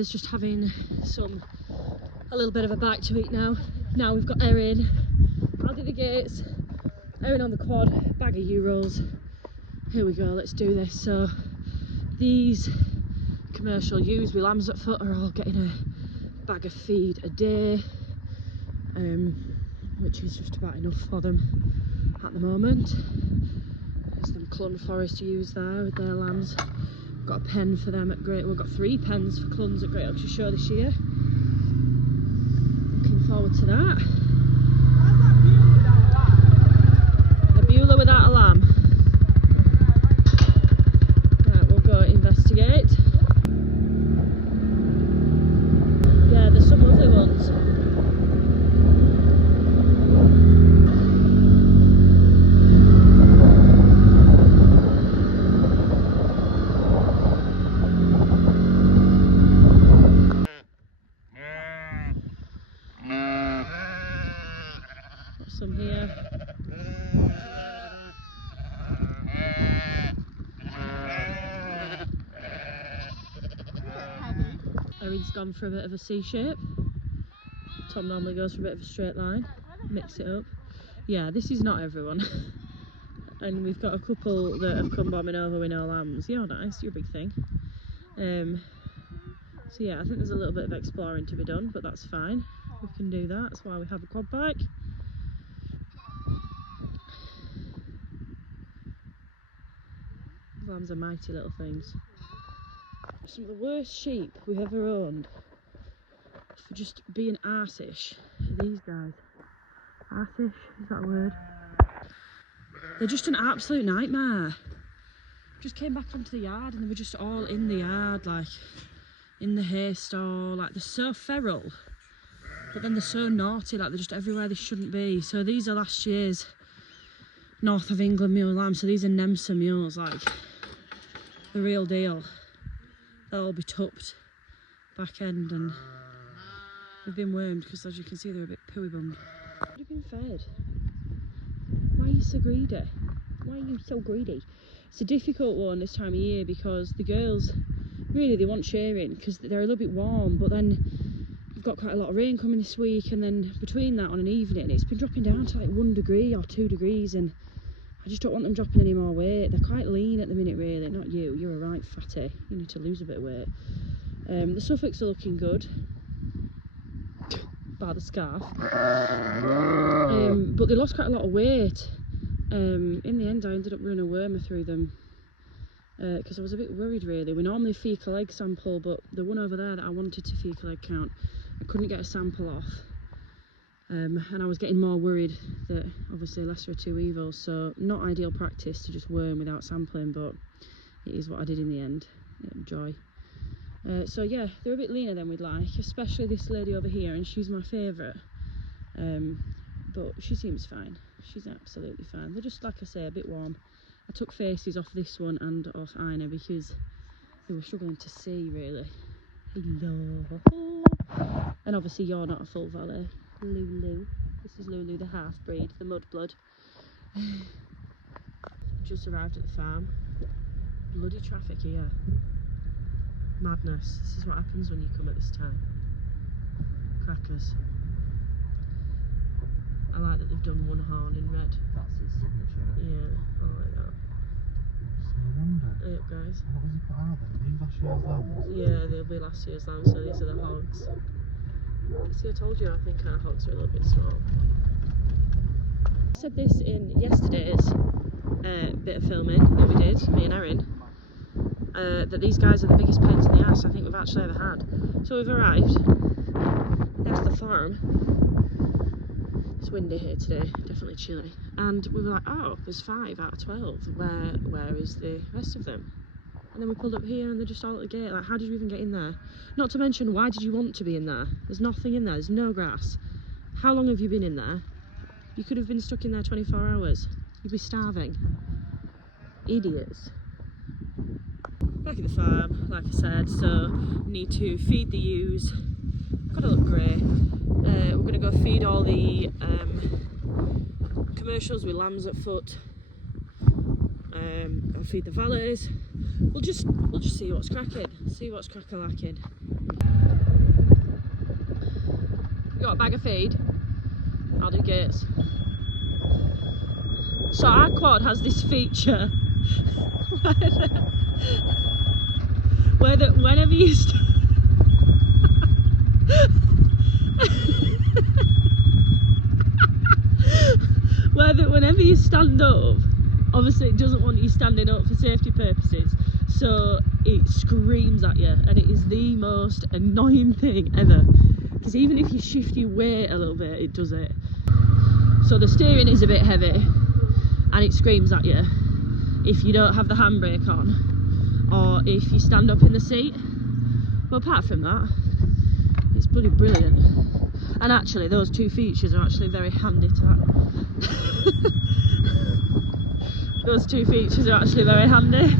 Valais, just having a little bit of a bite to eat now. Now we've got Erin, I'll do the gates, Erin on the quad, bag of euros. Here we go, let's do this. So these commercial ewes with lambs at foot are all getting a bag of feed a day, which is just about enough for them at the moment. There's them Clun Forest ewes there with their lambs. Got a pen for them at Great. We've got 3 pens for Cluns at Great Oxford Show this year. Looking forward to that. A Beulah without a lamb. Right, we'll go investigate. Yeah, there's some lovely ones. Some here. Erin's gone for a bit of a C shape. Tom normally goes for a bit of a straight line. Mix it up. Yeah, this is not everyone. And we've got a couple that have come bombing over with no lambs. You're nice, you're a big thing. So yeah, I think there's a little bit of exploring to be done, but that's fine. We can do that. That's why we have a quad bike. Lambs are mighty little things. Some of the worst sheep we've ever owned for just being arsish are these guys. Arsish, is that a word? They're just an absolute nightmare. Just came back onto the yard and they were just all in the yard, like in the hay store. Like, they're so feral, but then they're so naughty, like they're just everywhere they shouldn't be. So these are last year's North of England mule lambs. So these are Nemsa mules, like the real deal. They'll all be tupped back end, and they've been wormed because, as you can see, they're a bit pooey bummed. What have you been fed? Why are you so greedy? Why are you so greedy? It's a difficult one this time of year because the girls, really, they want sharing because they're a little bit warm, but then we've got quite a lot of rain coming this week, and then between that on an evening it's been dropping down to like 1 degree or 2 degrees, and I just don't want them dropping any more weight. They're quite lean at the minute, really. Not you, you're a right fatty. You need to lose a bit of weight. The Suffolks are looking good, bar the scarf. But they lost quite a lot of weight. In the end I ended up running a wormer through them because I was a bit worried, really. We normally fecal egg sample, but the one over there that I wanted to fecal egg count, I couldn't get a sample off. And I was getting more worried that obviously lesser of two evils, so not ideal practice to just worm without sampling, but it is what I did in the end. Joy. So yeah, they're a bit leaner than we'd like, especially this lady over here, and she's my favourite. But she seems fine. She's absolutely fine. They're just, like I say, a bit warm. I took faces off this one and off Ina because they were struggling to see, really. Hello. And obviously you're not a full Valais. Lulu. This is Lulu, the half-breed, the mudblood. Just arrived at the farm. Bloody traffic here. Madness. This is what happens when you come at this time. Crackers. I like that they've done one horn in red. That's his signature. Yeah, I like that. So I wonder. Hey up, guys. What was he put out there? These last year's lambs? Yeah, they'll be last year's lambs, so these are the hogs. See, I told you I think our hogs are a little bit small. I said this in yesterday's bit of filming that we did, me and Erin, that these guys are the biggest pains in the ass I think we've actually ever had. So we've arrived. That's the farm. It's windy here today, definitely chilly. And we were like, oh, there's 5 out of 12. Where is the rest of them? And then we pulled up here and they're just all at the gate. Like, how did you even get in there? Not to mention, why did you want to be in there? There's nothing in there, there's no grass. How long have you been in there? You could have been stuck in there 24 hours. You'd be starving. Idiots. Back at the farm, like I said, so need to feed the ewes. Gotta look grey. We're gonna go feed all the commercials with lambs at foot. I'll feed the Valais. We'll just see what's cracking. See what's crack-a-lacking. You got a bag of feed? I'll do gates. So our quad has this feature where that whenever you whenever you stand up, obviously it doesn't want you standing up for safety purposes, so it screams at you, and it is the most annoying thing ever, because even if you shift your weight a little bit, it does it. So the steering is a bit heavy and it screams at you if you don't have the handbrake on or if you stand up in the seat. But apart from that, it's bloody brilliant. And actually those two features are actually very handy to have. Those two features are actually very handy.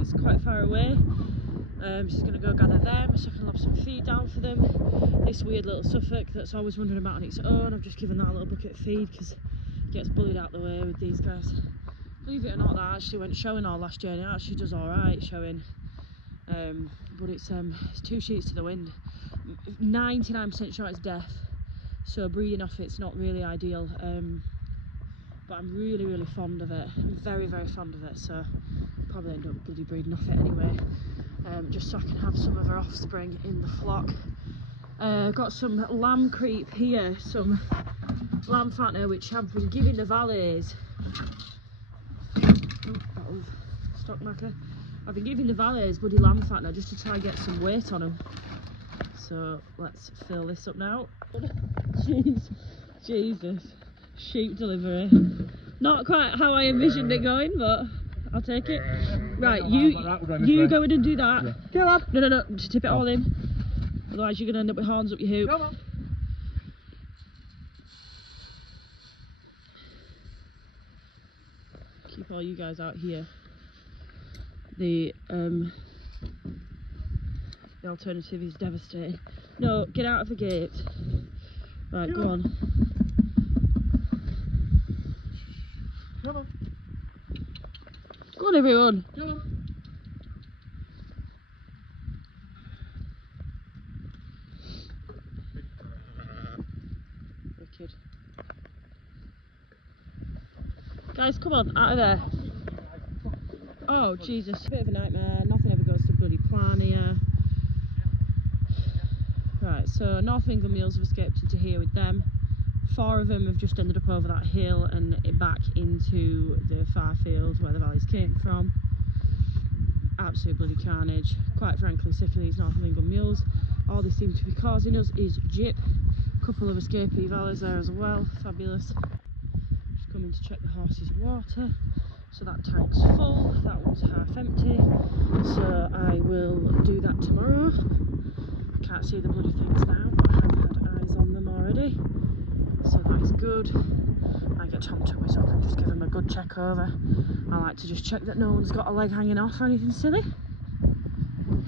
that's quite far away. She's going to go gather them so I can lob some feed down for them. This weird little Suffolk that's always wandering about on its own, I've just given that a little bucket of feed because it gets bullied out the way with these guys. Believe it or not, that actually went showing all last year and it actually does alright showing. But it's 2 sheets to the wind. 99% sure it's deaf, so breeding off it's not really ideal. But I'm really fond of it. I'm very fond of it, so probably end up bloody breeding off it anyway. Just so I can have some of her offspring in the flock. Got some lamb creep here, some lamb fattener which I've been giving the Valais. Oh, that was stock marker. I've been giving the Valais bloody lamb fattener just to try and get some weight on them. So let's fill this up now. Jeez, Jesus, sheep delivery. Not quite how I envisioned it going, but I'll take it. Right, you go in and do that. Yeah. No, just tip it all in. Otherwise you're going to end up with horns up your hoop. Keep all you guys out here. The alternative is devastating. No, get out of the gate. Right, go on. Go on, everyone. Wicked. Guys, come on, out of there. Oh, Jesus. Bit of a nightmare. Nothing ever goes to bloody plan here. Right, so North England Mules have escaped into here with them. 4 of them have just ended up over that hill and back into the far field where the Valais came from. Absolute bloody carnage. Quite frankly, sick of these North England Mules. All they seem to be causing us is jip. A couple of escapee Valais there as well. Fabulous. Just coming to check the horses' water. So that tank's full, that one's half empty. So I will do that tomorrow. Can't see the bloody things now, but I have had eyes on them already. So that is good. I get Tom to whiz up and just give him a good check over. I like to just check that no one's got a leg hanging off or anything silly.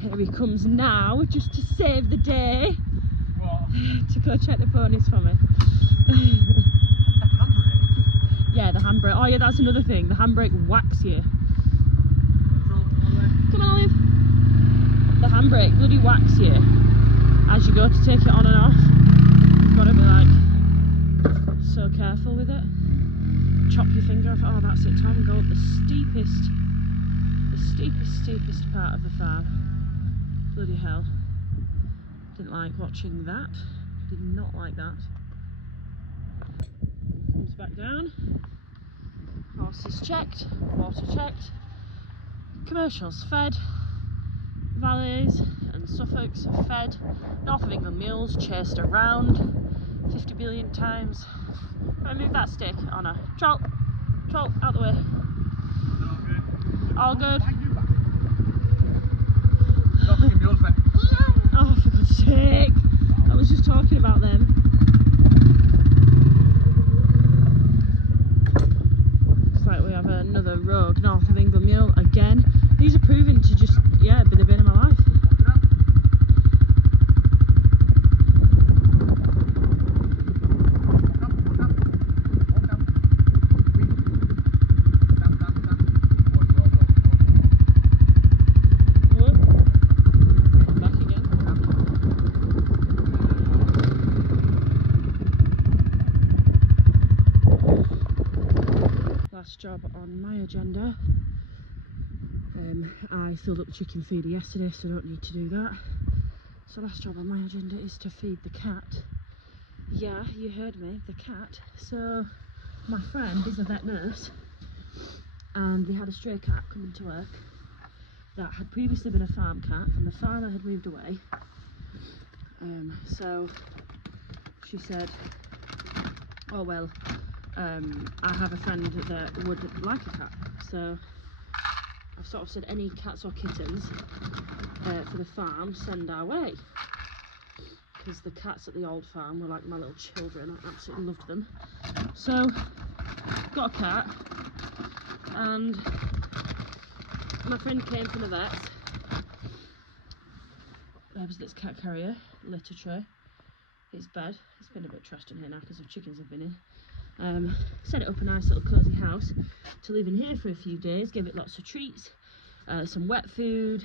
Here he comes now, just to save the day. What? To go check the ponies for me. Yeah, the handbrake. Oh yeah, that's another thing. The handbrake whacks you. Come on, Olive. The handbrake bloody whacks you as you go to take it on and off. You've got to be like so careful with it. Chop your finger off. Oh, that's it, Tom. Go up the steepest part of the farm. Bloody hell. Didn't like watching that. Did not like that. Comes back down. Horses checked. Water checked. Commercials fed. Valais and Suffolks are fed. North of England Mules chased around 50 billion times. Right, move that stick. Oh no. Troll, out the way. All good. Oh, for God's sake. I was just talking about them. Looks like we have another rogue North of England Mule again. These are proving to just, yeah, be the bane of my life. Last job on my agenda. I filled up the chicken feeder yesterday, so I don't need to do that. So last job on my agenda is to feed the cat. Yeah, you heard me, the cat. So my friend is a vet nurse and they had a stray cat coming to work that had previously been a farm cat and the farmer had moved away. So she said, oh well, I have a friend that would like a cat, so I've sort of said any cats or kittens for the farm, send our way. Because the cats at the old farm were like my little children, I absolutely loved them. So, got a cat, and my friend came from the vets. There's this cat carrier, litter tray, his bed. It's been a bit trashed in here now because the chickens have been in. Set it up a nice little cosy house to live in here for a few days, give it lots of treats, some wet food,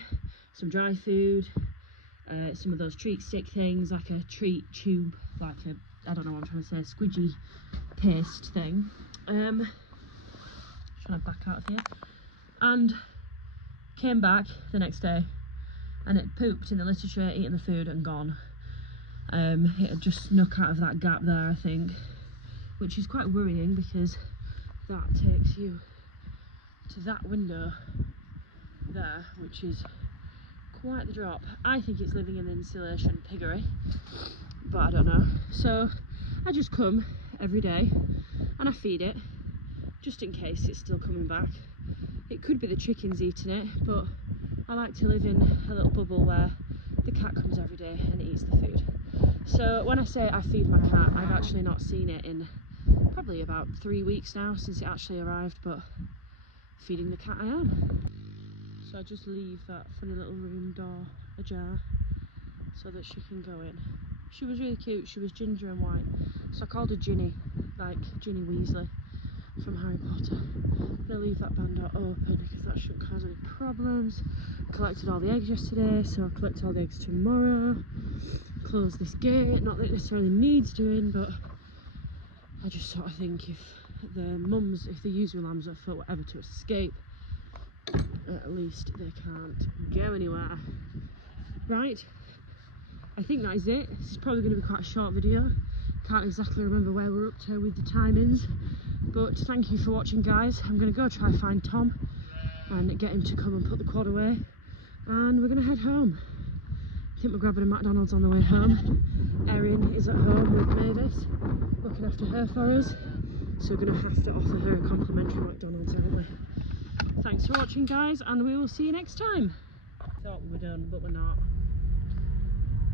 some dry food, some of those treat stick things, like a treat tube, like a, I don't know what I'm trying to say, squidgy paste thing. Trying to back out of here. And came back the next day and it pooped in the litter tray, eating the food and gone. It had just snuck out of that gap there, I think, which is quite worrying because that takes you to that window there, which is quite the drop. I think it's living in the insulation piggery, but I don't know. So I just come every day and I feed it just in case it's still coming back. It could be the chickens eating it, but I like to live in a little bubble where the cat comes every day and eats the food. So when I say I feed my cat, I've actually not seen it in probably about 3 weeks now since it actually arrived, but feeding the cat I am. So I just leave that funny little room door ajar so that she can go in. She was really cute. She was ginger and white, so I called her Ginny, like Ginny Weasley from Harry Potter. I'm gonna leave that barn door open because that shouldn't cause any problems. Collected all the eggs yesterday, so I'll collect all the eggs tomorrow. Close this gate, not that it necessarily needs doing, but I just sort of think if the mums, if the usual lambs are for whatever to escape, at least they can't go anywhere. Right, I think that is it. This is probably going to be quite a short video. Can't exactly remember where we're up to with the timings, but thank you for watching, guys. I'm going to go try find Tom and get him to come and put the quad away, and we're going to head home. I think we're grabbing a McDonald's on the way home. Erin is at home with Mavis, looking after her for us, so we're going to have to offer her a complimentary McDonald's, aren't we? Thanks for watching, guys, and we will see you next time. Thought we were done, but we're not.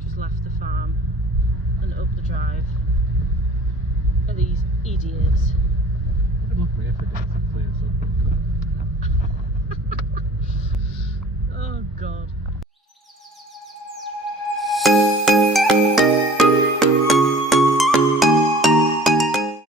Just left the farm and up the drive are these idiots. Look at me for days.